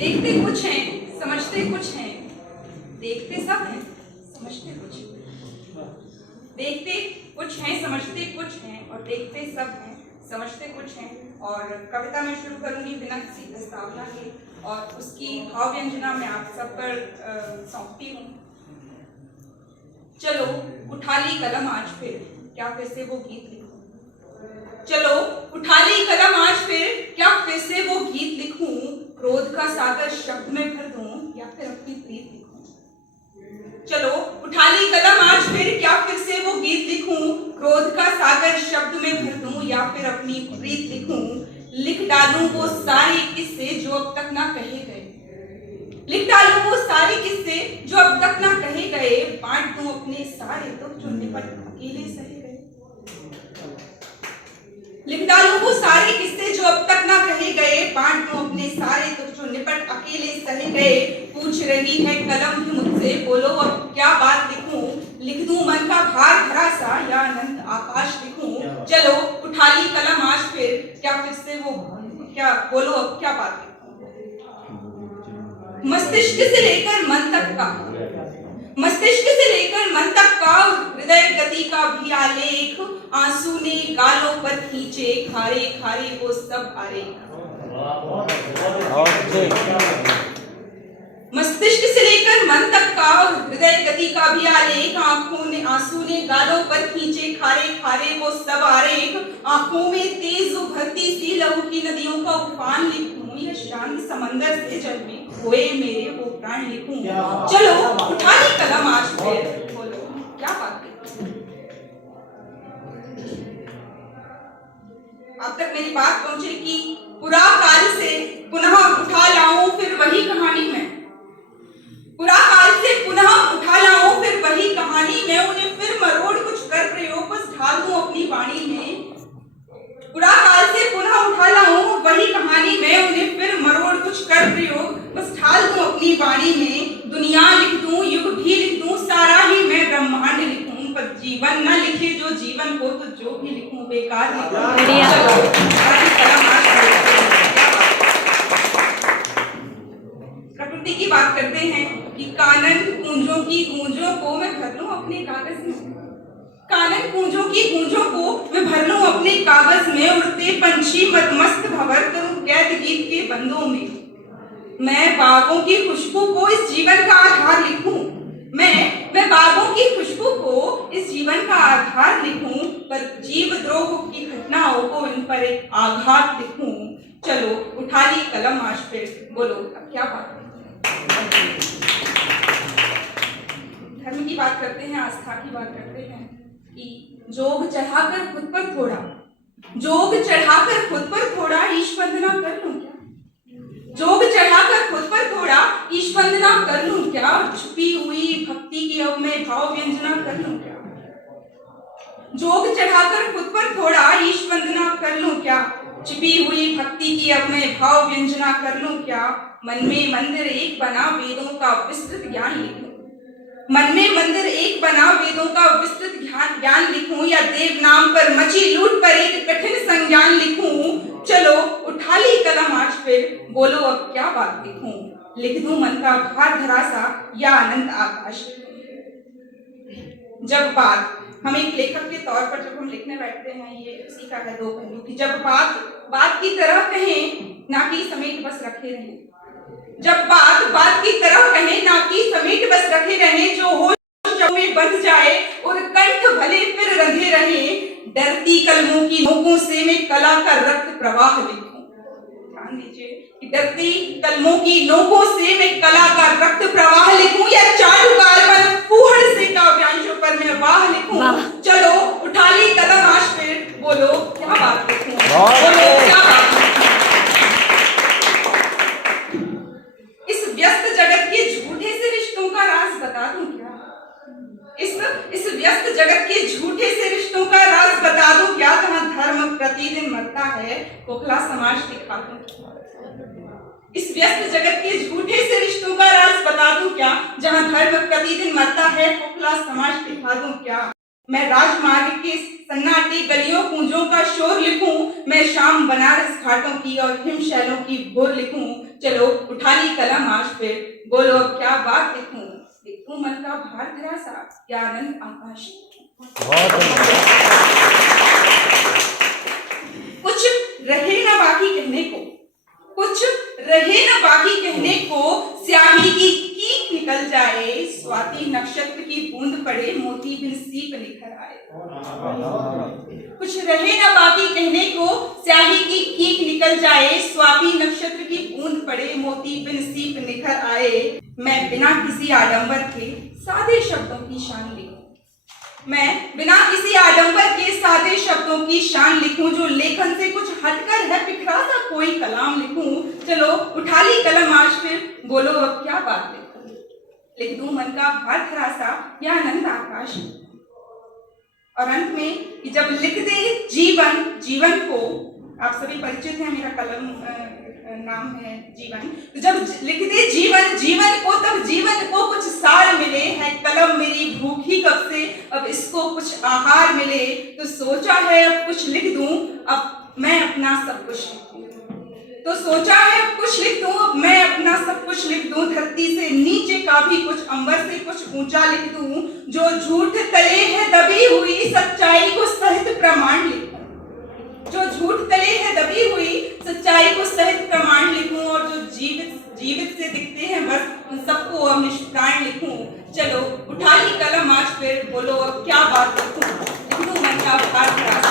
देखते कुछ हैं, समझते कुछ हैं, देखते सब हैं, समझते कुछ हैं। देखते कुछ हैं, समझते कुछ हैं और देखते सब हैं, समझते कुछ हैं। और कविता में शुरू करूंगी बिना किसी प्रस्तावना के और उसकी भाव व्यंजना मैं आप सब पर सौंपती हूँ। चलो उठा ली कलम आज फिर, क्या फिर से वो गीत लिखूं। चलो उठा ली कलम आज फिर, क्या फिर से वो गीत लिखूं। क्रोध का सागर शब्द में भर दूं या फिर अपनी प्रीत लिखूं। चलो उठा ली कलम आज फिर, क्या फिर से वो गीत लिखूं। क्रोध का सागर शब्द में भर दूं या फिर अपनी प्रीत लिखूं। लिख डालूं वो सारे किस्से जो अब तक ना कहे गए। लिख डालूं वो सारे किस्से जो अब तक ना कहे गए। बांट दूं अपने सारे दुख जो निपट अकेले सहे गए। लिख डालूं वो सारे किस्से जो अब तक ना कहे गए। बांट दूं अपने सारे दुख जो निपट अकेले सहे गए। पूछ रही है कलम भी मुझसे, बोलो अब क्या बात लिखूं। लिख दूं मन का भार भरा सा या अनंत आकाश लिखूं। चलो उठा ली कलम आज फिर, क्या फिर से वो क्या बोलो अब क्या बात लिखूं। मस्तिष्क से लेकर मन तक का, मस्तिष्क से लेकर मन तक का हृदय गति का भी आलेख। आंसू ने गालों पर खींचे, खारे खारे वो सब आरेख। मस्तिष्क से लेकर मन तक का हृदय गति का भी आलेख। आंखों ने आंसू ने गालों पर खींचे, खारे खारे वो सब आरेख। आंखों में तेज उभरती सी लहू की नदियों का उफान लिखूं या शांत समंदर से जल में खोए मेरे वो प्राण लिखूं। चलो उठा ली कलम आज फिर, बोलो क्या बात लिखूं। अब तक मेरी बात पहुंचे कि पुरा काल से पुनः उठा लाऊं फिर वही कहानी में। पुरा काल से पुनः उठा लाऊं फिर वही कहानी में। उन्हें फिर मरोड़ कुछ कर प्रयोग बस ढाल दूं अपनी वाणी में। पुरा काल से पुनः उठा लाऊं वही कहानी में। उन्हें फिर मरोड़ कुछ कर प्रयोग बस ढाल दूं अपनी वाणी में। दुनिया लिख दूं, युग भी लिख दूं, सारा ही मैं ब्रह्मांड लिखूं। पर जीवन न लिखे जो जीवन को, तो जो भी लिखूं बेकार लिखूं। प्रकृति की बात करते हैं कि कानन कूंजों की गूंजों को मैं भर लूं अपने कागज में। कानन कूंजों की गूंजों को मैं भर लूं अपने कागज में। उड़ते पंछी मदमस्त भंवर करूं कैद गीत के बंदों में। मैं बागों की खुशबू को इस जीवन का आधार लिखूं। मैं बागों की खुशबू को इस जीवन का आधार लिखूं। पर जीव द्रोह की घटनाओं को इन पर एक आघात लिखूं। चलो उठा ली कलम आज फिर, बोलो अब क्या बात। धर्म की बात करते हैं, आस्था की बात करते हैं कि जोग चढ़ाकर खुद पर थोड़ा, जोग चढ़ाकर खुद पर थोड़ा ईश वंदना कर लूं क्या। जोग चढ़ाकर खुद पर थोड़ा ईश वंदना कर लूं क्या। छुपी हुई भक्ति की अब मैं भाव व्यंजना कर लूं क्या। जोग चढ़ाकर खुद पर थोड़ा ईश वंदना कर लूं क्या। छिपी हुई भक्ति की अब मैं भाव व्यंजना कर लूं क्या। मन में मंदिर एक बना वेदों का विस्तृत ज्ञान लिखूं। मन में मंदिर एक बना वेदों का विस्तृत ज्ञान लिखूं या देव नाम पर मची लूट पर एक कठिन संज्ञान लिखूं। चलो उठा ली कलम आज फिर, बोलो अब क्या बात लिखूं। लिख दूं मन का भार धरा सा या अनंत आकाश। जब बात हम एक लेखक के तौर पर जब हम लिखने बैठते हैं, ये उसी का है दो पहलू कि जब बात की तरह कहें ना कि समेट बस रखे रहें। जब बात की तरह कहें ना कि समेट बस रखे रहें। जो हो में बंध जाए और कंठ भले फिर रंधे रहे। डरती कलमों की नोकों से मैं कला का रक्त प्रवाह लिखूं। ध्यान दीजिए कि डरती कलमों की नोकों से मैं कला का रक्त प्रवाह लिखूं या चालुकार पर फूहड़ से काव्यांशों पर मैं वाह लिखूं। चलो उठा ली कलम आज फिर, बोलो क्या बात लिखूं। बोलो क्या बात। इस व्यस्त जगत के झूठे से रिश्तों का राज बता दूं क्या। इस व्यस्त जगत के झूठे से रिश्तों का राज बता दूं क्या। जहां धर्म प्रतिदिन मरता है, खोखला समाज दिखा दूं। इस व्यस्त जगत के झूठे से रिश्तों का राज बता दूं क्या। जहां धर्म प्रतिदिन मरता है, खोखला समाज दिखा दूं क्या। मैं राजमार्ग के सन्नाटे गलियों कूंजों का शोर लिखूं। मैं शाम बनारस घाटों की और हिमशैलों की भोर लिखूं। चलो उठा ली दयानंद आकाश। कुछ रहे न बाकी कहने को, कुछ रहे न बाकी कहने को, स्याही की कीक निकल जाए, स्वाति नक्षत्र की बूंद पड़े, मोती बिन सीप निखर आए। कुछ रहे न बाकी कहने को, स्याही की कीक निकल जाए, स्वाति नक्षत्र की बूंद पड़े, मोती बिन सीप निखर आए। मैं बिना किसी आडंबर के सादे शब्दों की शान लिखूं, मैं बिना किसी आडंबर के सादे शब्दों की शान लिखूं, जो लेखन से कुछ हटकर है, बिखरा सा कोई कलाम लिखूं। चलो उठा ली कलम आज फिर, बोलो अब क्या बात लिखूं, लिख दूं मन का भार भरा सा या आनंद आकाश। और अंत में कि जब लिख दे जीवन, जीवन को आप सभी परिचित हैं, मेरा कलम नाम है जीवन, तो जब लिख दे जीवन, जीवन को, तब जीवन को कुछ सार मिले। है कलम मेरी भूखी कब से, अब इसको कुछ आहार मिले। तो सोचा है अब कुछ लिख दूं, अब मैं अपना सब कुछ लिख दूं। तो सोचा है अब कुछ लिख दूं, अब मैं अपना सब कुछ लिख दूं। धरती से नीचे का भी कुछ, अंबर से कुछ ऊंचा लिख दूं। जो झूठ तले है दबी हुई, सच्चाई को सहित प्रमाण लिखूं। जो झूठ तले है दबी हुई, सच्चाई को सहित प्रमाण लिखूं। और जो जीवित से दिखते हैं बस, उन सबको अब निष्प्राण लिखूं। चलो उठा ली कलम आज फिर, बोलो अब क्या बात लिखूं, लिख दूं मन का भार भरा सा।